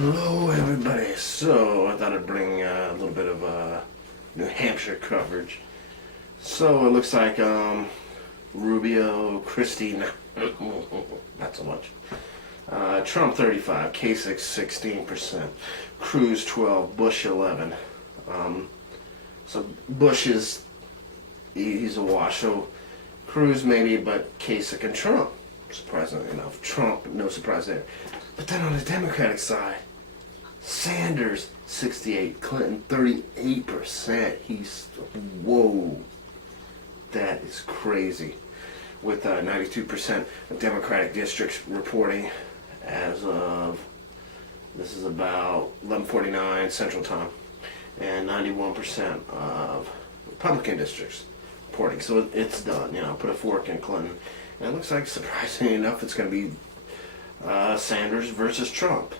Hello, everybody. So I thought I'd bring a little bit of New Hampshire coverage. So it looks like Rubio, Christie, not so much. Trump 35, Kasich 16%, Cruz 12, Bush 11. So Bush he's a wash. So Cruz maybe, but Kasich and Trump, surprisingly enough. Trump, no surprise there. But then on the Democratic side, Sanders 68, Clinton 38%. Whoa, that is crazy. With 92% of Democratic districts reporting as of, this is about 11:49 Central Time, and 91% of Republican districts reporting. So it's done. Put a fork in Clinton, and it looks like, surprisingly enough, it's going to be Sanders versus Trump.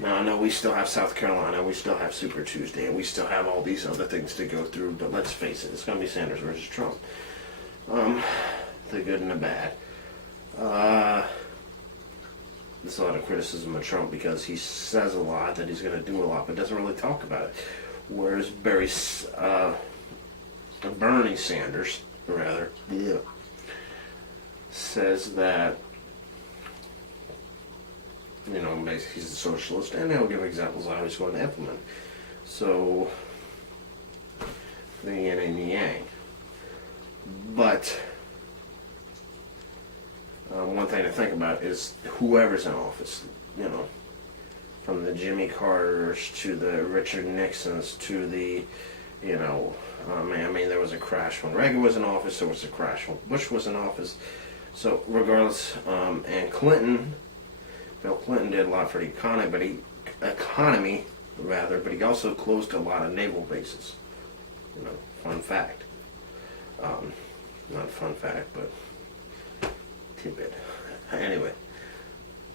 Now, I know we still have South Carolina, we still have Super Tuesday, and we still have all these other things to go through, but let's face it, it's going to be Sanders versus Trump. The good and the bad. There's a lot of criticism of Trump because he says a lot, that he's going to do a lot, but doesn't really talk about it. Whereas Bernie Sanders, rather, says that basically he's a socialist, and he'll give examples of how he's going to implement. So, the yin and the yang. But, one thing to think about is whoever's in office, from the Jimmy Carters to the Richard Nixons to the, there was a crash when Reagan was in office, there was a crash when Bush was in office. So, regardless, and Bill Clinton did a lot for the economy, but he also closed a lot of naval bases. Fun fact. Not fun fact, but tidbit. Anyway,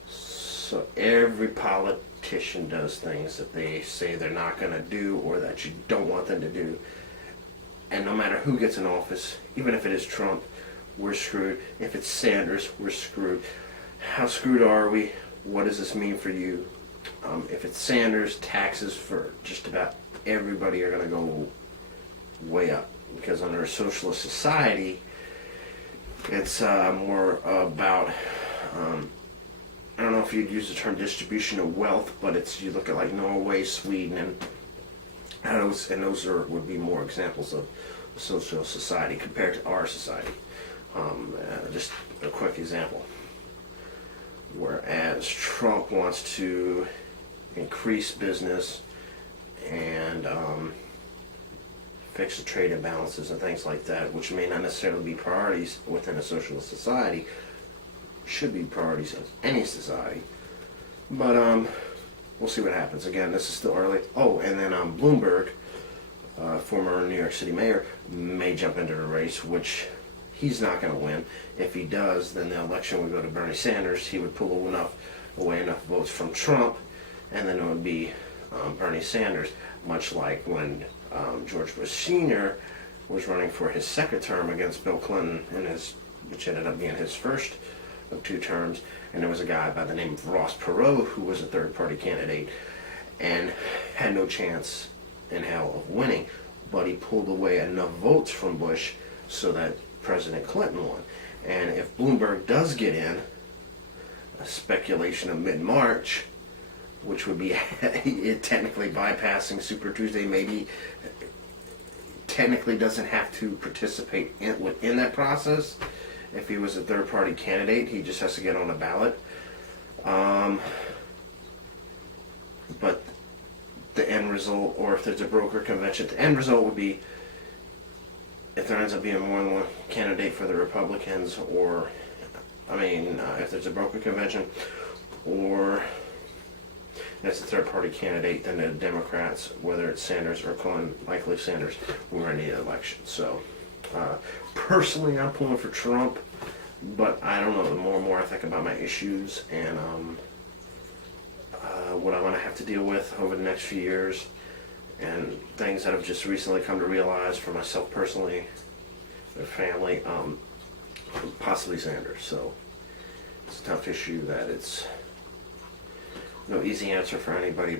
so every politician does things that they say they're not going to do or that you don't want them to do. And no matter who gets in office, even if it is Trump, we're screwed. If it's Sanders, we're screwed. How screwed are we? What does this mean for you? If it's Sanders, taxes for just about everybody are going to go way up. Because under a socialist society, it's more about, I don't know if you'd use the term distribution of wealth, but you look at like Norway, Sweden, and those would be more examples of social society compared to our society. Just a quick example. Whereas Trump wants to increase business and fix the trade imbalances and things like that, which may not necessarily be priorities within a socialist society, should be priorities in any society. But we'll see what happens. Again, this is still early. Oh, and then Bloomberg, former New York City mayor, may jump into the race, which he's not going to win. If he does, then the election would go to Bernie Sanders. He would pull away enough votes from Trump, and then it would be Bernie Sanders, much like when George Bush Sr. was running for his second term against Bill Clinton, which ended up being his first of two terms. And there was a guy by the name of Ross Perot who was a third-party candidate and had no chance in hell of winning, but he pulled away enough votes from Bush so that President Clinton won. And if Bloomberg does get in, a speculation of mid-March, which would be it technically bypassing Super Tuesday, maybe technically doesn't have to participate within that process. If he was a third-party candidate, he just has to get on the ballot. But the end result, or if there's a broker convention, the end result would be, if there ends up being more than one candidate for the Republicans, or, if there's a broker convention, or that's a third-party candidate, then the Democrats, whether it's Sanders or Clinton, likely Sanders, will win the election. So, personally, I'm pulling for Trump, but I don't know. The more and more I think about my issues and what I'm going to have to deal with over the next few years, and things that I've just recently come to realize for myself personally, the family, possibly Sanders. So it's a tough issue that it's no easy answer for anybody,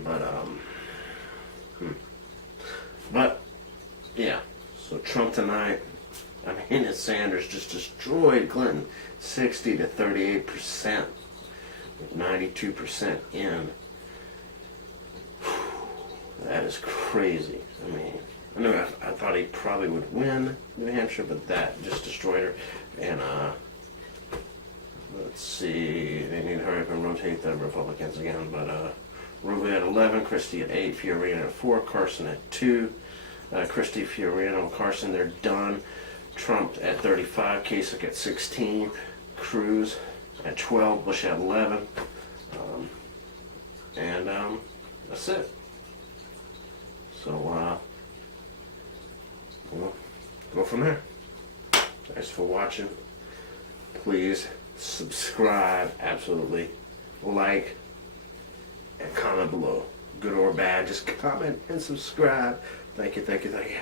but yeah. So Trump tonight. I mean, Sanders just destroyed Clinton, 60 to 38%, with 92% in. That is crazy. I mean, I thought he probably would win New Hampshire, but that just destroyed her. And let's see, they need to hurry up and rotate the Republicans again. But Rubio at 11, Christie at 8, Fiorina at 4, Carson at 2. Christie, Fiorina, Carson, they're done. Trump at 35, Kasich at 16, Cruz at 12, Bush at 11, and that's it. So we'll go from there. Thanks for watching. Please subscribe, absolutely. Like and comment below. Good or bad, just comment and subscribe. Thank you, thank you, thank you.